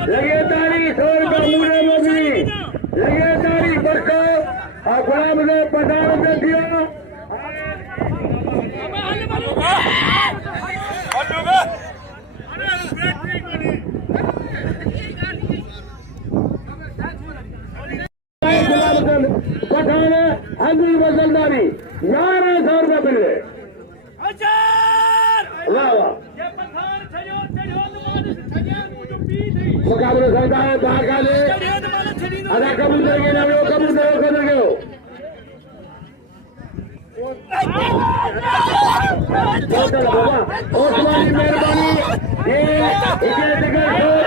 लगे ताली 100 रुपये मूल्य मोदी लगे ताली बरका गुलाम ने 50 रुपये दिया पठान अंजुल वजलदारी 1100 रुपये मिले वाह वाह मुकाबले करता है बाहर का ले अदा कबूतर के नाम लो कबूतर के ओस्मानी मेहरबानी ये